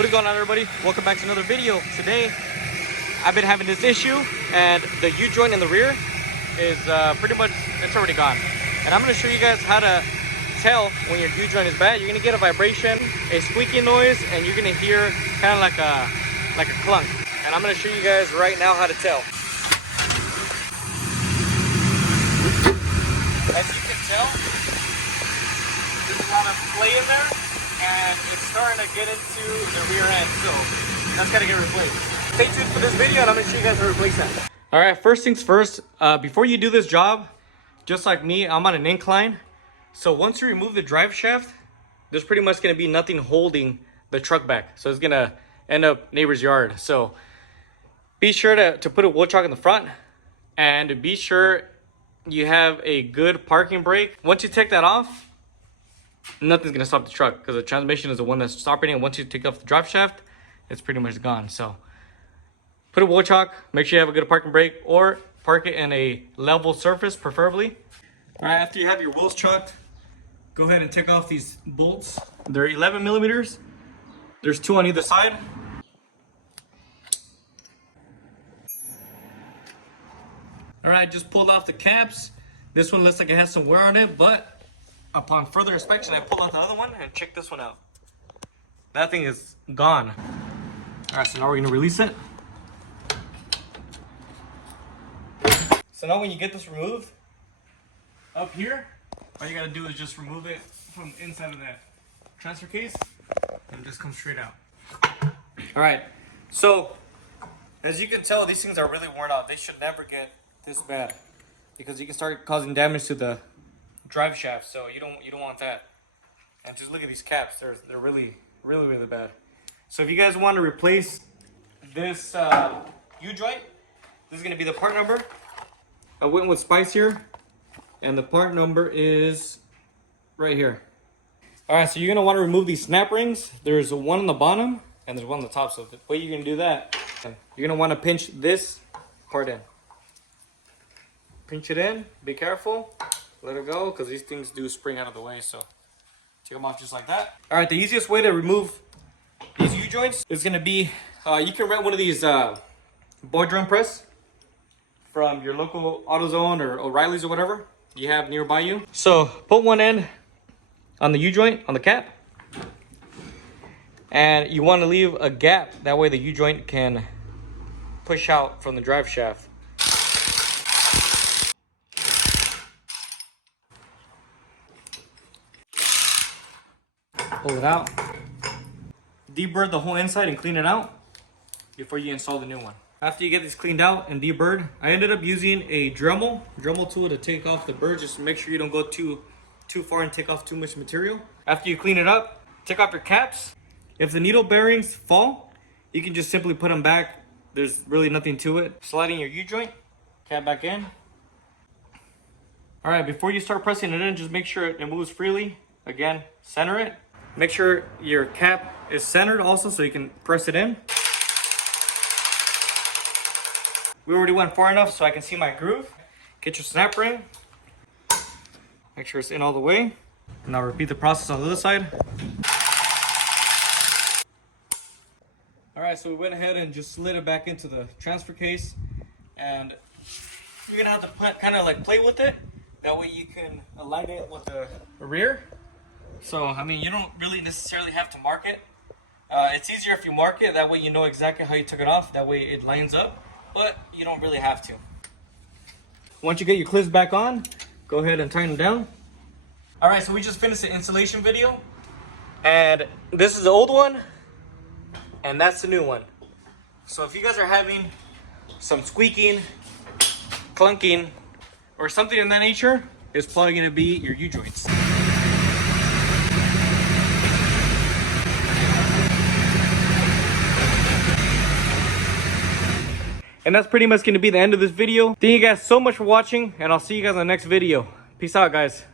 What is going on, everybody? Welcome back to another video. Today I've been having this issue and the U-joint in the rear is pretty much, it's already gone. And I'm going to show you guys how to tell when your U-joint is bad. You're going to get a vibration, a squeaky noise, and you're going to hear kind of like a clunk. And I'm going to show you guys right now how to tell. As you can tell, there's a lot of play in there, and it's starting to get into the rear end, so that's got to get replaced. Stay tuned for this video, and I'm going to show you guys how to replace that. All right, first things first, before you do this job, just like me, I'm on an incline. So once you remove the drive shaft, there's pretty much going to be nothing holding the truck back. So it's going to end up neighbor's yard. So be sure to put a wheel chock in the front, and be sure you have a good parking brake. Once you take that off, nothing's gonna stop the truck because the transmission is the one that's stopping it. Once you take off the drive shaft, it's pretty much gone. So put a wheel chock, make sure you have a good parking brake, or park it in a level surface preferably. All right, after you have your wheels chocked, go ahead and take off these bolts. They're 11 millimeters. There's 2 on either side. All right, just pulled off the caps. This one looks like it has some wear on it, but upon further inspection, I pulled out the other one and check this one out. That thing is gone. All right, so now we're gonna release it. So now when you get this removed, up here, all you gotta do is just remove it from inside of that transfer case and just come straight out. All right, so as you can tell, these things are really worn out. They should never get this bad because you can start causing damage to the drive shaft, so you don't want that. And just look at these caps, they're really bad. So if you guys want to replace this U-joint, this is going to be the part number. I went with Spice here, and the part number is right here. All right, so you're going to want to remove these snap rings. There's one on the bottom and there's one on the top. So the way you're going to do that, you're going to want to pinch this part in. Pinch it in, be careful, let it go, because these things do spring out of the way, so take them off just like that. All right, the easiest way to remove these U-joints is going to be, you can rent one of these ball drum press from your local AutoZone or O'Reilly's or whatever you have nearby you. So put one end on the U-joint, on the cap, and you want to leave a gap, that way the U-joint can push out from the drive shaft. Pull it out, deburr the whole inside and clean it out before you install the new one. After you get this cleaned out and deburred, I ended up using a Dremel tool to take off the burr, just to make sure you don't go too far and take off too much material. After you clean it up, take off your caps. If the needle bearings fall, you can just simply put them back. There's really nothing to it. Slide in your U-joint, cap back in. All right, before you start pressing it in, just make sure it moves freely. Again, center it. Make sure your cap is centered also so you can press it in. We already went far enough so I can see my groove. Get your snap ring. Make sure it's in all the way. Now repeat the process on the other side. All right, so we went ahead and just slid it back into the transfer case. And you're gonna have to kind of like play with it. That way you can align it with the rear. So, I mean, you don't really necessarily have to mark it. It's easier if you mark it. That way you know exactly how you took it off. That way it lines up, but you don't really have to. Once you get your clips back on, go ahead and tighten them down. All right, so we just finished the installation video. And this is the old one, and that's the new one. So if you guys are having some squeaking, clunking, or something in that nature, it's probably gonna be your U-joints. And that's pretty much going to be the end of this video. Thank you guys so much for watching, and I'll see you guys in the next video. Peace out, guys.